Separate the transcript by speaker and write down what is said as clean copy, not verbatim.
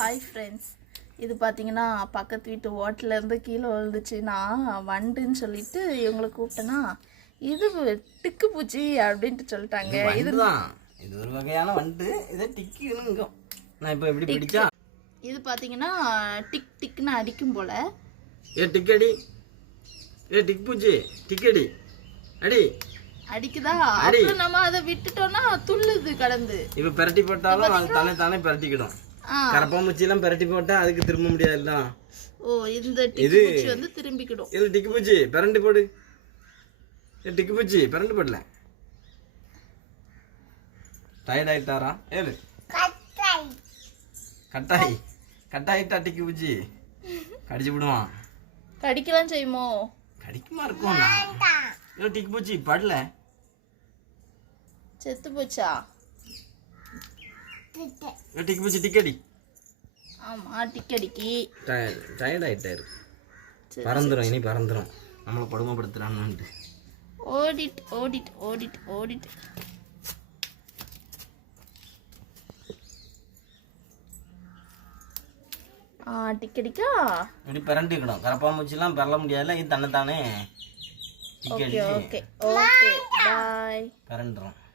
Speaker 1: Hi friends, இது பார்த்தீங்கன்னா பக்கத்து வீட்டு ஓட்டிலேருந்து கீழே விழுந்துச்சு. நான் வண்டுன்னு சொல்லிட்டு இவங்களை கூப்பிட்டேன்னா இது டிக்கு பூச்சி அப்படின்ட்டு சொல்லிட்டாங்க.
Speaker 2: இது ஒரு வகையான வண்டு. இதை டிக்குன்னு நான் இப்போ எப்படி பிடிச்சா
Speaker 1: இது பார்த்தீங்கன்னா டிக் டிக்னு அடிக்கும் போல.
Speaker 2: டிக் அடி, டிக் பூச்சி, டிக் அடி, அடி
Speaker 1: அடிக்குதா? அப்புறம் நம்ம அதை விட்டுட்டோம்னா துள்ளுது கடந்து.
Speaker 2: இப்போ பெரட்டி போட்டாலும் அது தானே தானே பெரட்டிக்கிடும். கரப்பாம்பூச்சி எல்லாம் பெரட்டி போட்டா அதுக்கு திரும்ப முடியாதுல்ல.
Speaker 1: ஓ, இந்த டிக்கு பூச்சி வந்து திரும்பிக்கிடும்.
Speaker 2: இது டிக்கு பூச்சி பெரண்டு போடு. டிக்கு பூச்சி பெரண்டு போடல. டயர்ட் ஆயிட்டாரா? ஏழு கட்டாயிட்டா டிக்கு பூச்சி கடிச்சு விடுவான்.
Speaker 1: கடிக்கலாம் செய்யுமோ?
Speaker 2: கடிக்குமா இருக்கும். டிக்கு பூச்சி படல,
Speaker 1: செத்து போச்சா?
Speaker 2: டிக்கு பூச்சி டிக்கடி.
Speaker 1: ஆமா, டிக்கடிக்கு
Speaker 2: டயர்ட் ஆயிட்டாரு. பறந்துரும், இனி பறந்துரும். நம்மளை கொடுமைப்படுத்துறான்னு
Speaker 1: ஓடிட் ஓடிட் ஓடிட் ஓடிட். டிக்கடிக்கா
Speaker 2: இப்படி பிறண்டிக்கணும். கரப்பாம்பூச்சிலாம் பெறல முடியாதுல்ல, இது தன்னைத்தானே டிக்கடி
Speaker 1: ஓகே ஓகே ஓகே பாய்
Speaker 2: பிறண்டுரும்.